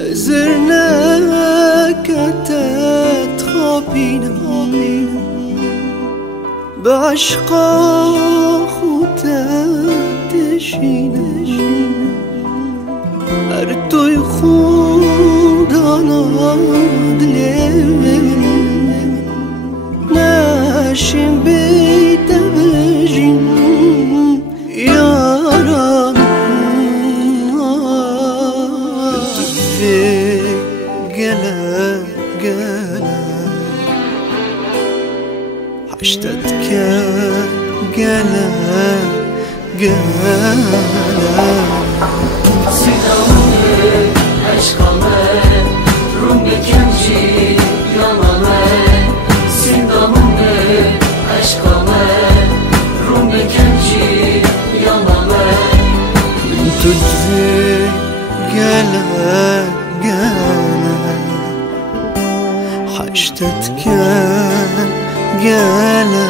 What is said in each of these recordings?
زرناك تتخابينا بعشقا خوتتشينا أردو يخودنا دلين ناشم بيت بجين يا رب قلا حشتتك قلا Sidamını aşkame Rum bekenci yaname Sidamını aşkame Rum bekenci yaname تجزي قلا حشتتك قلا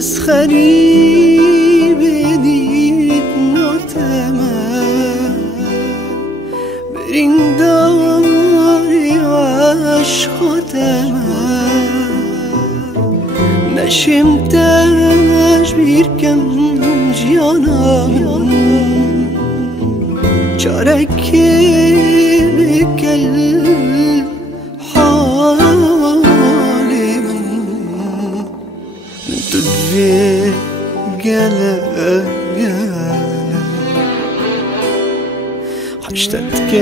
از خریب دید ناتمه برین داری عشقاتمه نشیم تجبیر کن جانم چارکی بکل تدفي قلا حشتتك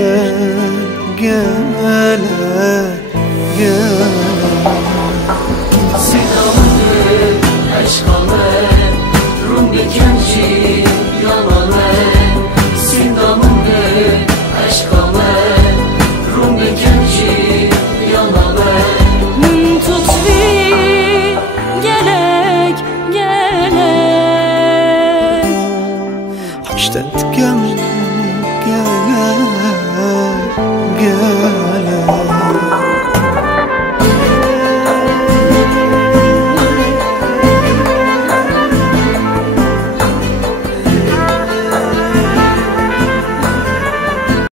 قلا Sidamını aşkame Rum bekenci yaname Sidamını aşkame Rum bekenci yaname Tutvi gerek حشتتك